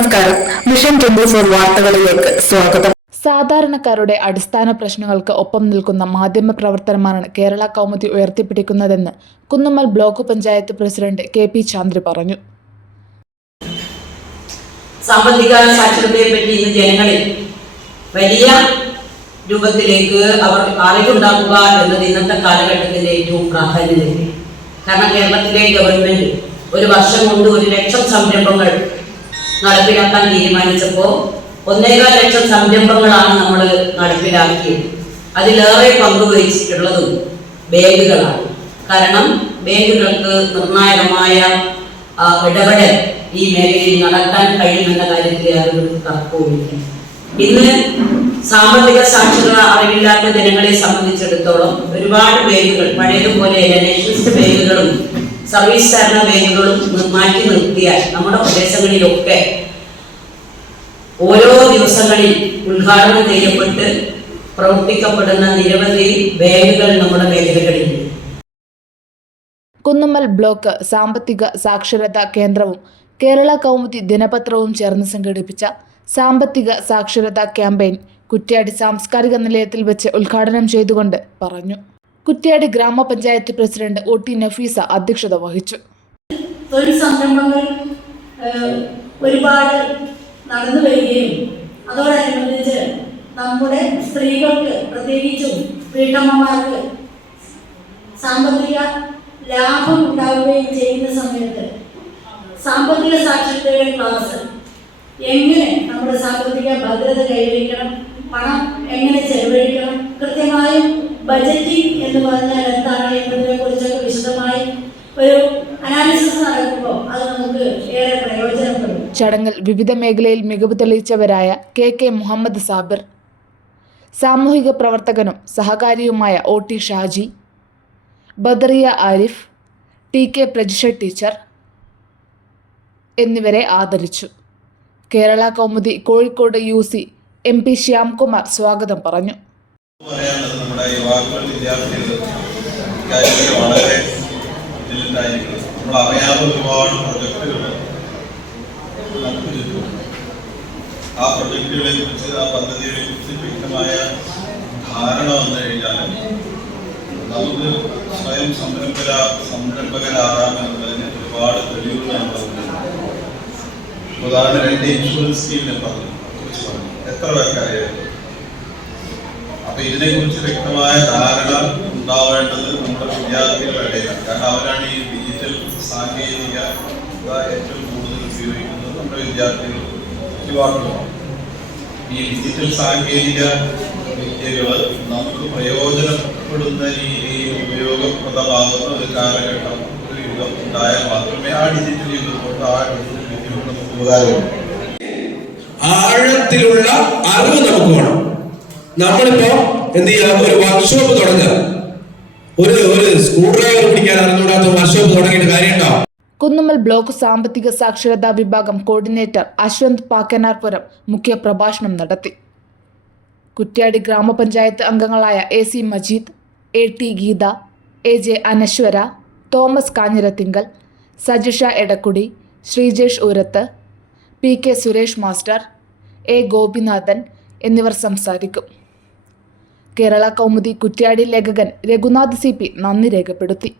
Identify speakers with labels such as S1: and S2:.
S1: നമസ്കാരം. Mission twenty four വാർത്തകളിലേക്ക് സ്വാഗതം.
S2: സാധാരണക്കാരുടെ അടിസ്ഥാന പ്രശ്നങ്ങൾക്ക് ഒപ്പം നിൽക്കുന്ന മാധ്യമ പ്രവർത്തനമാണ് Kerala Kaumudi ഉയർത്തിപ്പിടിക്കുന്നതെന്ന് Kunnummal block panchayat president K P Chandri പറഞ്ഞു.
S3: സാമ്പത്തിക സാക്ഷരതയെ പറ്റി ഇന്ന് ജനങ്ങളിൽ വലിയ രൂപത്തിലേക്ക് അവർ അറിവുണ്ടാക്കുക എന്നത് ഇന്നത്തെ കാലഘട്ടത്തിന്റെ ഏറ്റവും പ്രാധാന്യം കാരണം കേരളത്തിലെ ഗവൺമെന്റ് ഒരു വർഷം കൊണ്ട് ഒരു ലക്ഷം സംരംഭങ്ങൾ നടപ്പിലാക്കാൻ തീരുമാനിച്ചപ്പോൾ ഒന്നേകാൽ ലക്ഷം സംരംഭങ്ങളാണ് നമ്മൾ നടപ്പിലാക്കിയത്. അതിലേറെ പങ്കുവഹിച്ചിട്ടുള്ളതും ബാങ്കുകളാണ്. കാരണം ബാങ്കുകൾക്ക് നിർണായകമായ ഇടപെടൽ ഈ മേഖലയിൽ നടത്താൻ കഴിയുമെന്ന കാര്യത്തിൽ യാതൊരു തർക്കവുമില്ല. ഇന്ന് സാമ്പത്തിക സാക്ഷരത അറിവില്ലാത്ത ജനങ്ങളെ സംബന്ധിച്ചിടത്തോളം ഒരുപാട് ബാങ്കുകൾ പഴയതുപോലെ ബാങ്കുകളും സർവീസ് സഹകരണ ബാങ്കുകളും മാറ്റി നിർത്തിയാൽ നമ്മുടെ പ്രദേശങ്ങളിലൊക്കെ ഓരോ ദിവസങ്ങളിൽ ഉദ്ഘാടനം ചെയ്യപ്പെട്ട് പ്രവർത്തിക്കപ്പെടുന്ന നിരവധി ബാങ്കുകൾ നമ്മുടെ മേഖലകളിലുണ്ട്.
S2: കുന്നുമ്മൽ ബ്ലോക്ക് സാമ്പത്തിക സാക്ഷരതാ കേന്ദ്രവും കേരള കൗമുദി ദിനപത്രവും ചേർന്ന് സംഘടിപ്പിച്ച സാമ്പത്തിക സാക്ഷരതാ ക്യാമ്പയിൻ കുറ്റ്യാടി സാംസ്കാരിക നിലയത്തിൽ വെച്ച് ഉദ്ഘാടനം ചെയ്തുകൊണ്ട് പറഞ്ഞു. കുറ്റ്യാടി ഗ്രാമപഞ്ചായത്ത് പ്രസിഡന്റ് ഒ ടി നഫീസ അധ്യക്ഷത വഹിച്ചു.
S4: ഒരു സംരംഭങ്ങൾ ഒരുപാട് നടന്നു വരികയും അതോടനുബന്ധിച്ച് നമ്മുടെ സ്ത്രീകൾക്ക് പ്രത്യേകിച്ചും വീട്ടമ്മമാർക്ക് സാമ്പത്തിക ലാഭം ഉണ്ടാവുകയും ചെയ്യുന്ന സമയത്ത് സാമ്പത്തിക സാക്ഷരതയുടെ ക്ലാസ് എങ്ങനെ നമ്മുടെ സാമ്പത്തിക ഭദ്രത കൈവരിക്കണം പണം എങ്ങനെ ചെലവഴിക്കണം കൃത്യമായും ബജറ്റിംഗ് എന്ന് പറഞ്ഞാൽ എന്താണ് എന്നതിനെ കുറിച്ചൊക്കെ വിശദമായി ഒരു അനാലിസിസ് നടക്കുമ്പോൾ അത് നമുക്ക് ഏറെ പ്രയോജനപ്പെടും.
S2: ചടങ്ങിൽ വിവിധ മേഖലയിൽ മികവ് തെളിയിച്ചവരായ കെ കെ മുഹമ്മദ് സാബിർ സാമൂഹിക പ്രവർത്തകനും സഹകാരിയുമായ O T Shaji Badariya Arif T K Prajisha teacher എന്നിവരെ ആദരിച്ചു. Kerala Kaumudi Kozhikode U C M P Shyamkumar സ്വാഗതം പറഞ്ഞു.
S5: പറയാനുള്ളത് നമ്മുടെ യുവാക്കൾ വിദ്യാർത്ഥികൾ കാര്യത്തിൽ വളരെ വിജിലന്റായിരിക്കണം നമ്മൾ അറിയാവുന്ന ഒരുപാട് പ്രൊജക്റ്റുകൾ നമുക്ക് ആ പ്രൊജക്റ്റുകളെ കുറിച്ച് ആ പദ്ധതികളെ കുറിച്ച് വ്യക്തമായ ധാരണ വന്നു കഴിഞ്ഞാൽ നമുക്ക് സ്വയം സംരംഭര സംരംഭകരാകാം എന്നുള്ളതിന് ഒരുപാട് തെളിവുകൾ നമുക്കുണ്ട് ഉദാഹരണം രണ്ട് ഇൻഷുറൻസ് സ്കീമിനെ പറഞ്ഞു. എത്ര പേർക്കറിയാം? അപ്പൊ ഇതിനെ കുറിച്ച് വ്യക്തമായ ധാരണ ഉണ്ടാവേണ്ടത് നമ്മുടെ വിദ്യാർത്ഥികളുടെ കാരണം അവരാണ് ഈ ഡിജിറ്റൽ സാങ്കേതിക ഏറ്റവും കൂടുതൽ ഉപയോഗിക്കുന്നത് നമ്മുടെ വിദ്യാർത്ഥികൾ യുവാക്കളുമാണ് ഈ ഡിജിറ്റൽ സാങ്കേതിക വിദ്യകൾ നമുക്ക് പ്രയോജനപ്പെടുന്ന രീതിയിൽ ഉപയോഗപ്രദമാകുന്ന ഒരു കാലഘട്ടം ഒരു യുഗം ഉണ്ടായാൽ മാത്രമേ ആ ഡിജിറ്റൽ യുഗം കൊണ്ട് ആ ഡിജിറ്റൽ വിദ്യ നമുക്ക് ഉപകാരമുള്ളൂ.
S6: ആഴത്തിലുള്ള അറിവ് നമുക്ക് വേണം. നമ്മളിപ്പോ എന്ത് ചെയ്യാം? ഒരു വർക്ക്ഷോപ്പ് തുടങ്ങുക. ഒരു ഒരു സ്ക്രൂ ഡ്രൈവർ പിടിക്കാൻ അറിഞ്ഞുകൂടാത്ത വർക്ക്ഷോപ്പ് തുടങ്ങിയിട്ട് കാര്യമുണ്ടോ?
S2: കുന്നുമ്മൽ ബ്ലോക്ക് സാമ്പത്തിക സാക്ഷരതാ വിഭാഗം കോർഡിനേറ്റർ അശ്വന്ത് പാക്കനാർപുരം മുഖ്യ പ്രഭാഷണം നടത്തി. കുറ്റ്യാടി ഗ്രാമപഞ്ചായത്ത് അംഗങ്ങളായ A C Majeed A T Geetha A J Anashwara Thomas Kanjirathinkal Sajisha Edakkudi Sreejesh Urath P K Suresh master A Gopinathan എന്നിവർ സംസാരിക്കും. കേരള കൗമുദി കുറ്റ്യാടി ലേഖകൻ രഘുനാഥ് സി പി നന്ദി രേഖപ്പെടുത്തി